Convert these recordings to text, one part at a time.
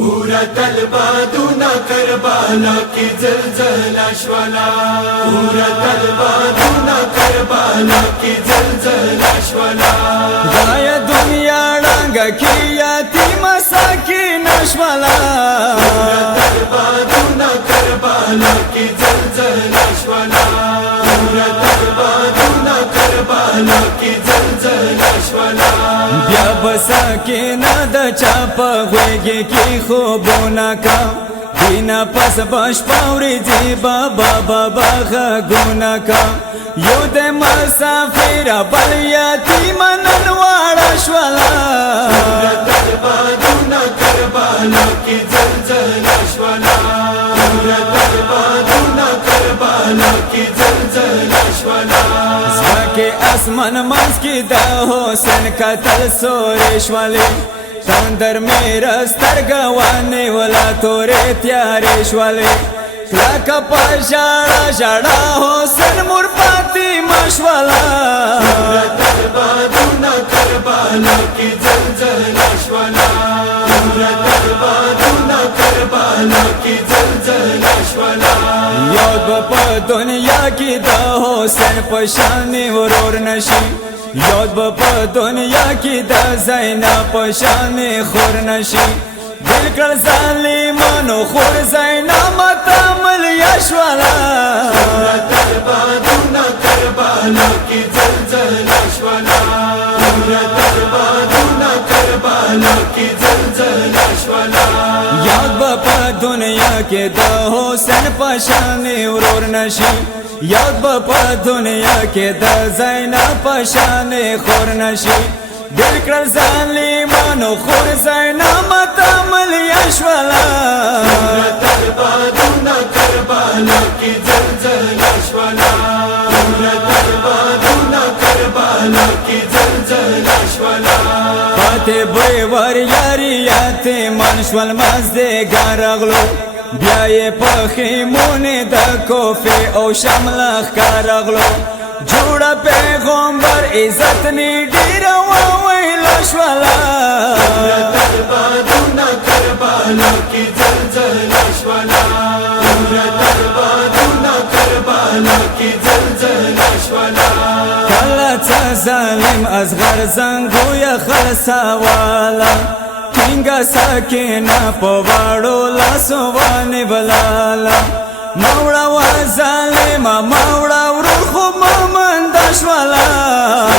उरत البادونا کربلا کی زلزلہ شولا उरत البادونا کربلا کی زلزلہ شولا دایا دنیا ڈانگا کی یتیم مساکین شولا उरत البادونا کربلا کی زلزلہ شولا उरत البادونا کربلا کی زلزلہ شولا بیا بساکین د چاپ غویگی کی خوبونا کا دینا پس باش پاوری زی بابا بابا غگونا کا یو د مسافر بل یتیمن نواړه شولا उरत البادونا کربلا کی زلزلہ شولا उरत البادونا کربلا کی زلزلہ شولا زمکه اسمان منز کی دا حسین قتل سوریش والی تندر میرا سترگوانی ولا توری تیاریش والی کلاکا پا جاڑا جاڑا حسین مور پاتی مشوالا उरत البادونا کربلا کی زلزلہ شولا उरत البادونا کربلا کی زلزلہ شولا یاد با پا دنیا کی دا حسین پشانی ورور نشی یاد با پا دنیا کی دا زینب پشانی خور نشی دل کر ظالمانو خور زینب متعمل یشوالا उरत البادونا کربلا کی زلزلہ شولا उरत البادونا کربلا کی زلزلہ شولا یاد با پا دنیا کی دا حسین پشانی ورور نشی یاد با پا دنیا کی دا زینب پشانی خور نشی دل کر ظالمانو خور زینب متعمل یشوالا उरत البادونا کربلا کی زلزلہ شولا उरत البادونا کربلا کی زلزلہ شولا پاتے بوی ور یاری یاتے منشول مزدے گارغلو بیائی پخیمونی دا کوفی او شملخ کارغلو جوڑا پیغمبر عزت نی ڈیرا وویل شوالا उरत البادونا کربلا کی زلزلہ شولا उरत البادونا کربلا کی زلزلہ شولا کلا چا ظالم ازغر زنگو یا خلصا والا کنگا ساکینا پواڑو لاسو وانی بلالا موڑا و ظالم موڑا وروخو ممند شوالا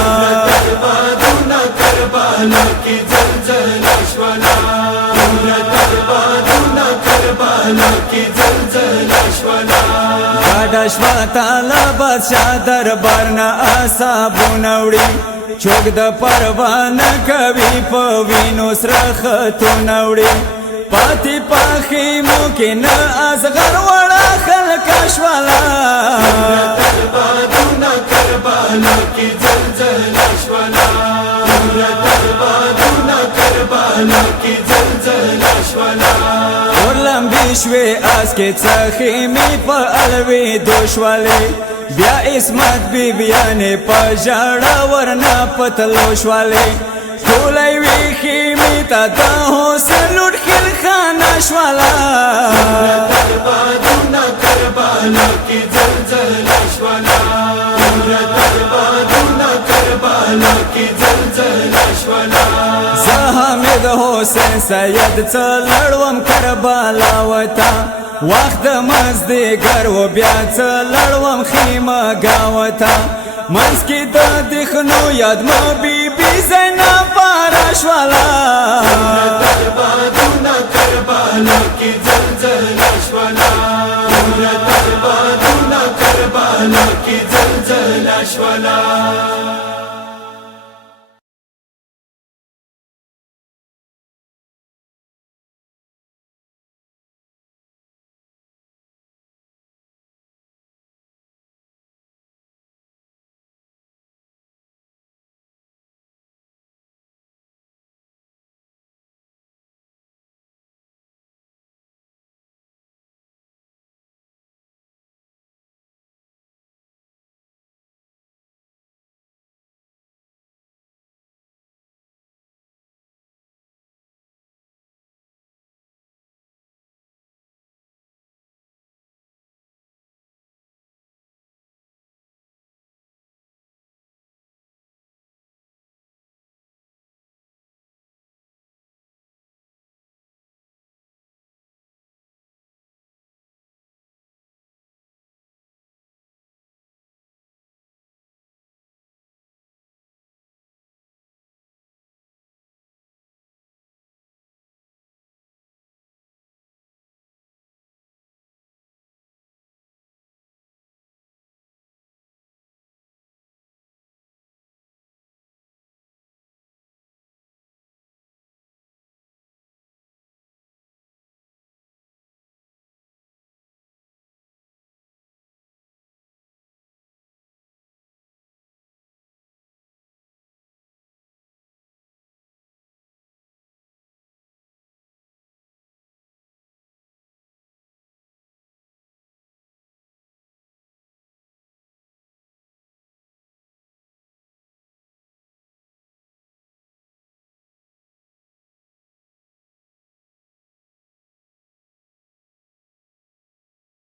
उरत البادونا کربلا کی زلزلہ شولا उरत البادونا کربلا کی زلزلہ شولا گاڑا شوا تالا بادشاہ دربارنا آسابو نوڑی چوک دا پروانه کوي په وینو سره خطو نوړي پاتې پخیمو کې نه ازغر وړه خلک شوالا उरत البادونا کربلا کی زلزلہ شولا उरत البادونا کربلا کی زلزلہ شولا ورلم بشوي اس کې څخیمې په الوي دوشواله بیا اسمت بی بیانې په ژړا ورنا پتلو شواله ټولای وی خیمې تا د حسین لوټ خل خانه شوالا उरत البادونا کربلا کی زلزلہ شولا उरत البادونا کربلا کی زلزلہ شولا زحمد حسین سید څلړوم کربلا وتا وخت مزدګر و بیا څلړوم خیمه گاوتا منس کی د دخنو یاد مو بی بی زینب پارا شوالا उरت